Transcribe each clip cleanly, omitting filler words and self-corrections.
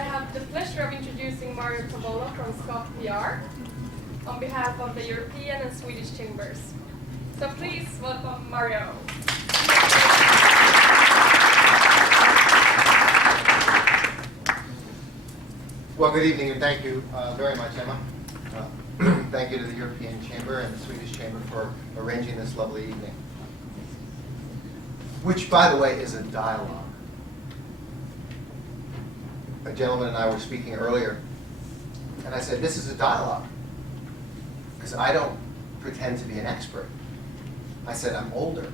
have the pleasure of introducing Mario Tavola from Scott PR on behalf of the European and Swedish Chambers. So please welcome Mario. Well, good evening, and thank you very much, Emma. Thank you to the European Chamber and the Swedish Chamber for arranging this lovely evening, which, by the way, is a dialogue. A gentleman and I were speaking earlier, and I said, this is a dialogue, because I don't pretend to be an expert. I said, I'm older.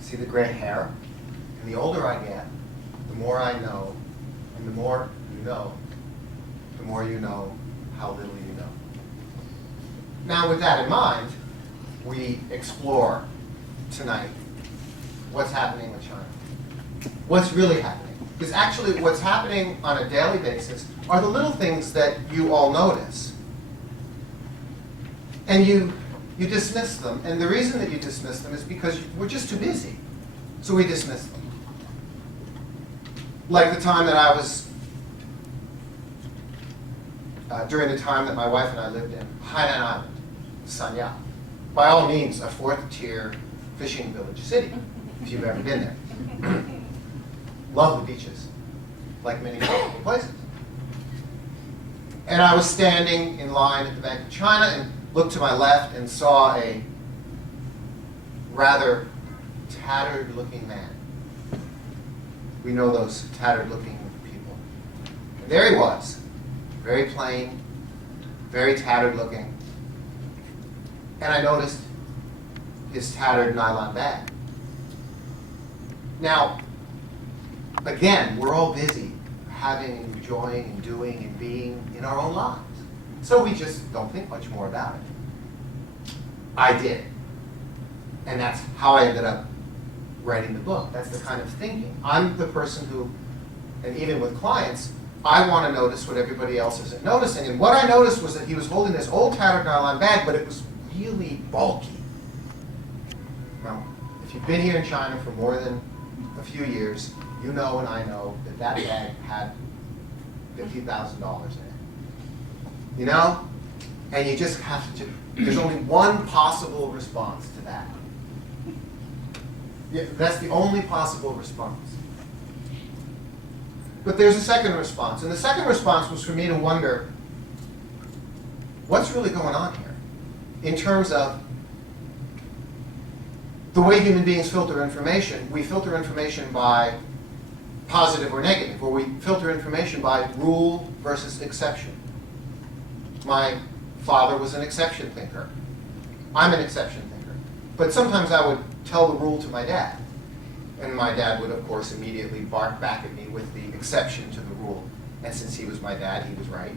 See the gray hair? And the older I get, the more I know, and the more you know, the more you know how little you know. Now, with that in mind, we explore tonight what's happening with China. What's really happening? Because actually what's happening on a daily basis are the little things that you all notice. And you dismiss them. And the reason that you dismiss them is because we're just too busy. So we dismiss them. Like the time that I was, during the time that my wife and I lived in Hainan Island, Sanya. By all means, a fourth-tier fishing village city, if you've ever been there. Love the beaches, like many tropical places. And I was standing in line at the Bank of China and looked to my left and saw a rather tattered-looking man. We know those tattered-looking people. And there he was, very plain, very tattered-looking. And I noticed his tattered nylon bag. Now, again, we're all busy having and enjoying and doing and being in our own lives. So we just don't think much more about it. I did. And that's how I ended up writing the book. That's the kind of thinking. I'm the person who, and even with clients, I want to notice what everybody else isn't noticing. And what I noticed was that he was holding this old tattered nylon bag, but it was really bulky. Now, if you've been here in China for more than a few years, you know and I know that that bag had $50,000 in it. You know? And you just have to, there's only one possible response to that. Yeah, that's the only possible response. But there's a second response. And the second response was for me to wonder, what's really going on here? In terms of the way human beings filter information, we filter information by positive or negative, or we filter information by rule versus exception. My father was an exception thinker. I'm an exception thinker. But sometimes I would tell the rule to my dad. And my dad would, of course, immediately bark back at me with the exception to the rule. And since he was my dad, he was right.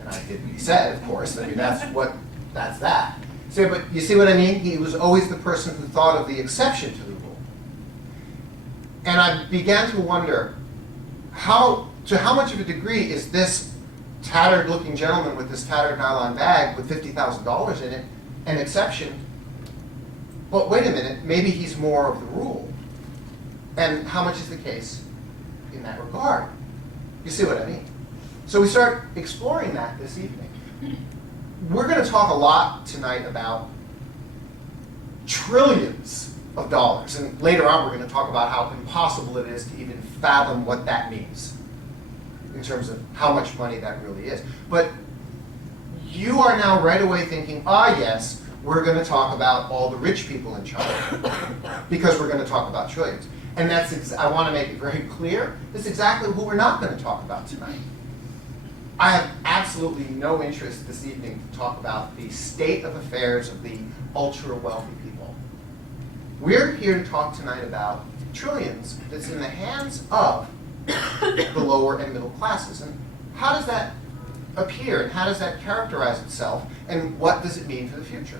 And I did what he said, of course. I mean, that's that. So, but you see what I mean? He was always the person who thought of the exception to the rule. And I began to wonder, to how much of a degree is this tattered-looking gentleman with this tattered nylon bag with $50,000 in it an exception? But wait a minute, maybe he's more of the rule. And how much is the case in that regard? You see what I mean? So we start exploring that this evening. We're going to talk a lot tonight about trillions of dollars. And later on, we're going to talk about how impossible it is to even fathom what that means in terms of how much money that really is. But you are now right away thinking, yes, we're going to talk about all the rich people in China because we're going to talk about trillions. And I want to make it very clear, that's exactly who we're not going to talk about tonight. I have absolutely no interest this evening to talk about the state of affairs of the ultra-wealthy people. We're here to talk tonight about trillions that's in the hands of the lower and middle classes. And how does that appear, and how does that characterize itself, and what does it mean for the future?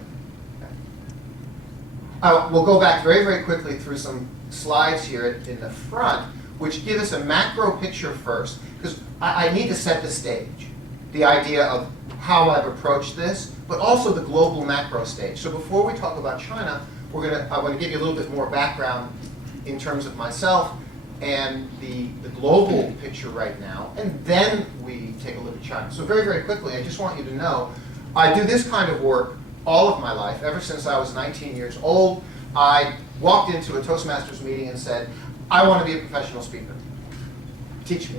Okay. We'll go back very, very quickly through some slides here in the front, which give us a macro picture first, because I need to set the stage, the idea of how I've approached this, but also the global macro stage. So before we talk about China, I want to give you a little bit more background in terms of myself and the global picture right now, and then we take a look at China. So very, very quickly, I just want you to know, I do this kind of work all of my life. Ever since I was 19 years old, I walked into a Toastmasters meeting and said, I want to be a professional speaker. Teach me.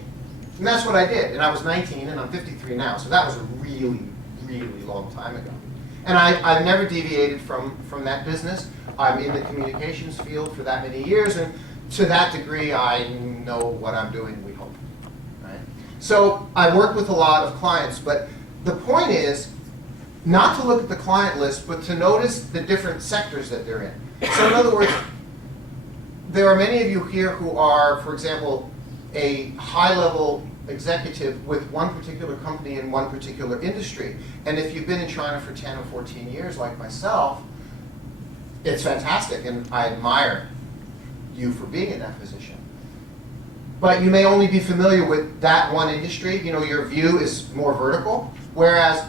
And that's what I did. And I was 19, and I'm 53 now, so that was a really, really long time ago. And I've never deviated from that business. I'm in the communications field for that many years, and to that degree, I know what I'm doing, we hope. Right? So I work with a lot of clients, but the point is not to look at the client list, but to notice the different sectors that they're in. So in other words, there are many of you here who are, for example, a high-level executive with one particular company in one particular industry. And if you've been in China for 10 or 14 years, like myself, it's fantastic, and I admire you for being in that position. But you may only be familiar with that one industry. You know, your view is more vertical, whereas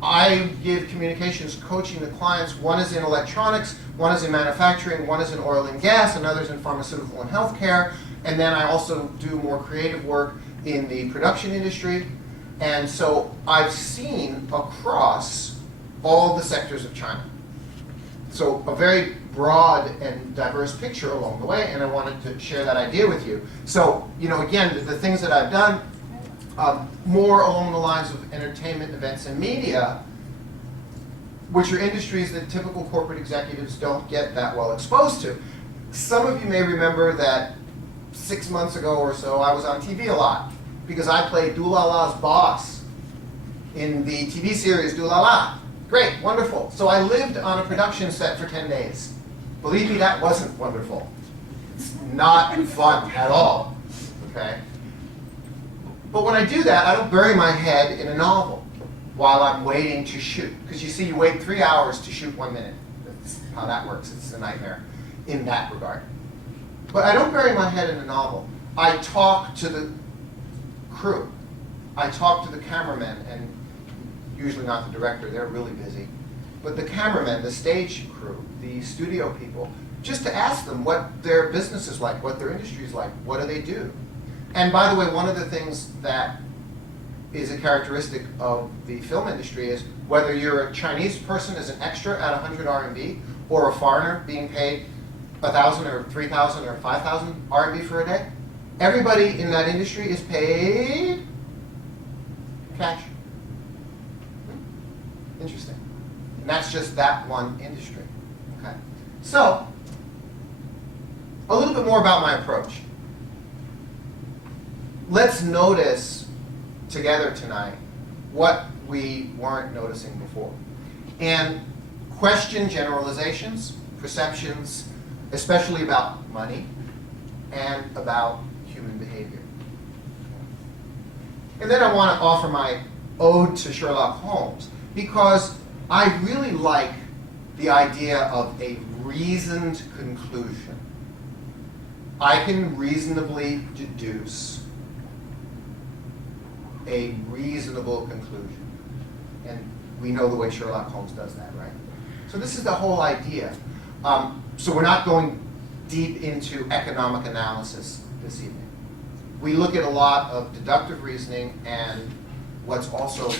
I give communications coaching to clients. One is in electronics, one is in manufacturing, one is in oil and gas, another's in pharmaceutical and healthcare. And then I also do more creative work in the production industry. And so I've seen across all the sectors of China. So a very broad and diverse picture along the way, and I wanted to share that idea with you. So, you know, again, the things that I've done, more along the lines of entertainment, events, and media, which are industries that typical corporate executives don't get that well exposed to. Some of you may remember that 6 months ago or so, I was on TV a lot because I played Doolala's boss in the TV series Doolala. Great, wonderful. So I lived on a production set for 10 days. Believe me, that wasn't wonderful. It's not fun at all, okay? But when I do that, I don't bury my head in a novel while I'm waiting to shoot. Because you see, you wait 3 hours to shoot 1 minute. That's how that works. It's a nightmare in that regard. But I don't bury my head in a novel. I talk to the crew. I talk to the cameramen, and usually not the director, they're really busy. But the cameramen, the stage crew, the studio people, just to ask them what their business is like, what their industry is like, what do they do? And by the way, one of the things that is a characteristic of the film industry is whether you're a Chinese person as an extra at 100 RMB or a foreigner being paid 1,000 or 3,000 or 5,000 RMB for a day, everybody in that industry is paid cash. Interesting. And that's just that one industry. Okay. So, a little bit more about my approach. Let's notice together tonight what we weren't noticing before. And question generalizations, perceptions, especially about money and about human behavior. And then I want to offer my ode to Sherlock Holmes, because I really like the idea of a reasoned conclusion. I can reasonably deduce a reasonable conclusion. And we know the way Sherlock Holmes does that, right? So this is the whole idea. So we're not going deep into economic analysis this evening. We look at a lot of deductive reasoning and what's also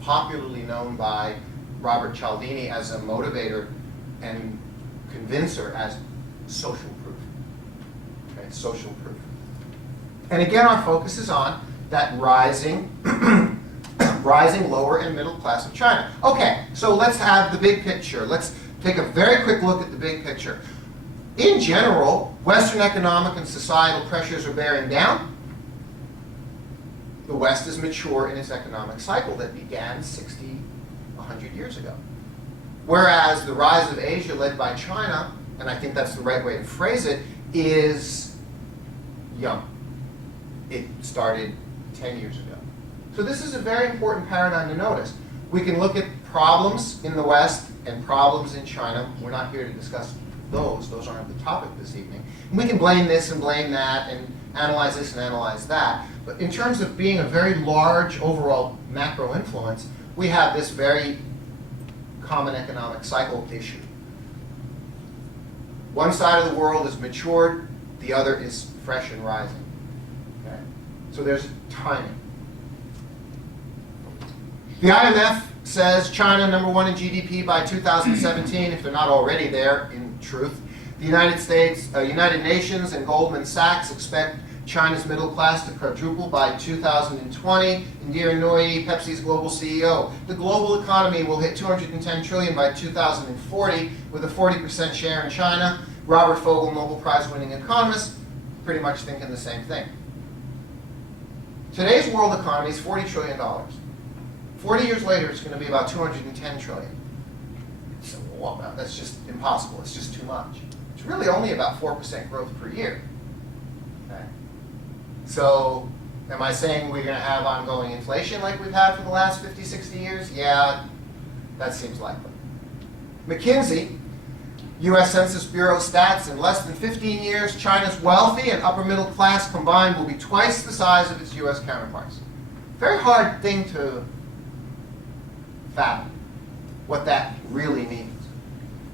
popularly known by Robert Cialdini as a motivator and convincer as social proof. Okay, social proof. And again, our focus is on that rising, rising lower and middle class of China. Okay, so let's have the big picture. Let's take a very quick look at the big picture. In general, Western economic and societal pressures are bearing down. The West is mature in its economic cycle that began 60, 100 years ago. Whereas the rise of Asia led by China, and I think that's the right way to phrase it, is young. It started 10 years ago. So this is a very important paradigm to notice. We can look at problems in the West and problems in China. We're not here to discuss those. Those aren't the topic this evening. And we can blame this and blame that and analyze this and analyze that. But in terms of being a very large overall macro influence, we have this very common economic cycle issue. One side of the world is matured, The other is fresh and rising. Okay? So there's timing. The IMF says China #1 in GDP by 2017, if they're not already there in truth. The United States, United Nations and Goldman Sachs expect China's middle class to quadruple by 2020. Indira Nooyi, Pepsi's global CEO. The global economy will hit 210 trillion by 2040 with a 40% share in China. Robert Fogel, Nobel Prize winning economist, pretty much thinking the same thing. Today's world economy is $40 trillion. 40 years later, it's going to be about 210 trillion. So, well, that's just impossible. It's just too much. It's really only about 4% growth per year. Okay? So, am I saying we're going to have ongoing inflation like we've had for the last 50, 60 years? Yeah, that seems likely. McKinsey, U.S. Census Bureau stats, in less than 15 years, China's wealthy and upper middle class combined will be twice the size of its U.S. counterparts. Very hard thing to fathom what that really means.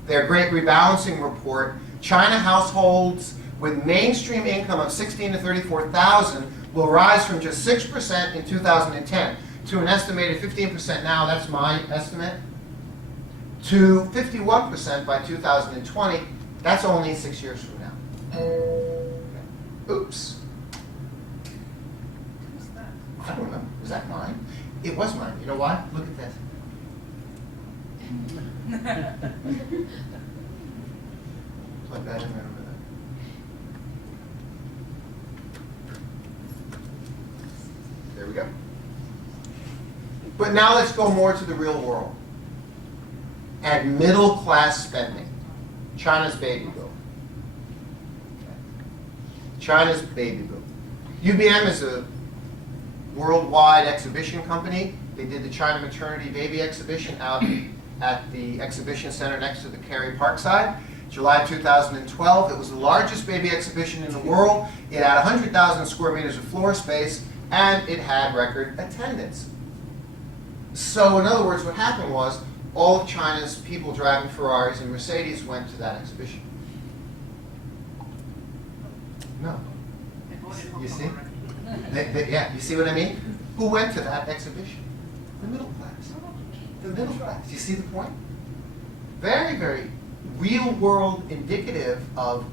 Their Great Rebalancing Report, China households with mainstream income of 16 to 34,000 will rise from just 6% in 2010 to an estimated 15% now, that's my estimate, to 51% by 2020. That's only 6 years from now. Oops. Who's that? I don't know. Was that mine? It was mine. You know why? Look at this. Plug that in right over there. There we go. But now let's go more to the real world. And middle class spending. China's baby boom. China's baby boom. UBM is a worldwide exhibition company. They did the China Maternity Baby Exhibition out at the exhibition center next to the Cary Parkside. July 2012, it was the largest baby exhibition in the world. It had 100,000 square meters of floor space, and it had record attendance. So in other words, what happened was, all of China's people driving Ferraris and Mercedes went to that exhibition. No. You see? Yeah, you see what I mean? Who went to that exhibition? The middle class. The middle class. You see the point? Very, very real world indicative of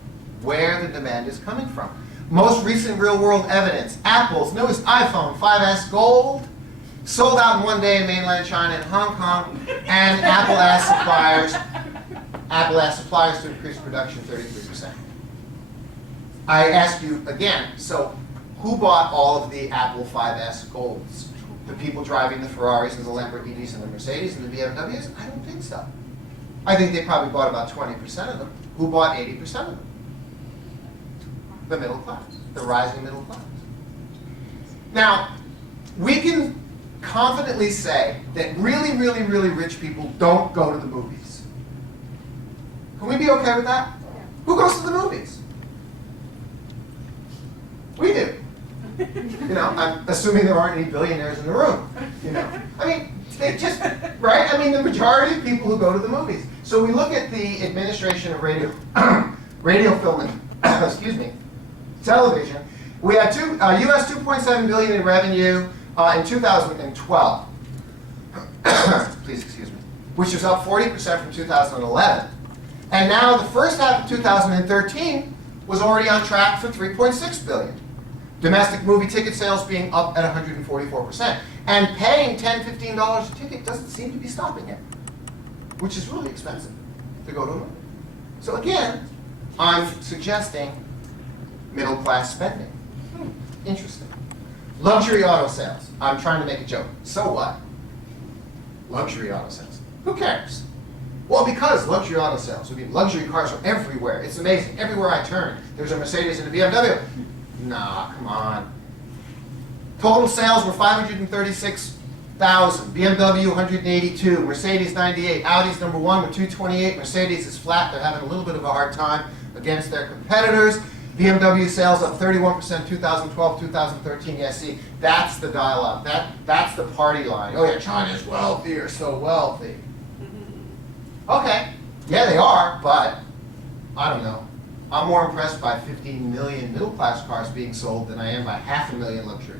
where the demand is coming from. Most recent real world evidence. Apple's newest iPhone 5S Gold sold out in one day in mainland China and Hong Kong, and Apple asked suppliers to increase production 33%. I ask you again, so who bought all of the Apple 5S Golds? The people driving the Ferraris and the Lamborghinis and the Mercedes and the BMWs? I don't think so. I think they probably bought about 20% of them. Who bought 80% of them? The middle class, the rising middle class. Now, we can confidently say that really, really, really rich people don't go to the movies. Can we be okay with that? Who goes to the movies? We do. You know, I'm assuming there aren't any billionaires in the room. You know, I mean, they just, right? I mean, the majority of people who go to the movies. So we look at the administration of radio, film and, excuse me, television. We had US 2.7 billion in revenue in 2012. Please excuse me, which is up 40% from 2011. And now the first half of 2013 was already on track for 3.6 billion. Domestic movie ticket sales being up at 144%. And paying $10, $15 a ticket doesn't seem to be stopping it, which is really expensive to go to a movie. So again, I'm suggesting middle class spending. Interesting. Luxury auto sales. I'm trying to make a joke. So what? Luxury auto sales. Who cares? Well, because luxury auto sales, I mean, luxury cars are everywhere. It's amazing. Everywhere I turn, there's a Mercedes and a BMW. Nah, come on. Total sales were 536,000. BMW 182, Mercedes 98, Audi's #1 with 228. Mercedes is flat. They're having a little bit of a hard time against their competitors. BMW sales up 31% 2012, 2013. Yeah, see, that's the dialogue. That's the party line. Oh yeah, China's wealthy or so wealthy. Okay, yeah they are, but I don't know. I'm more impressed by 15 million middle-class cars being sold than I am by 500,000 luxury cars.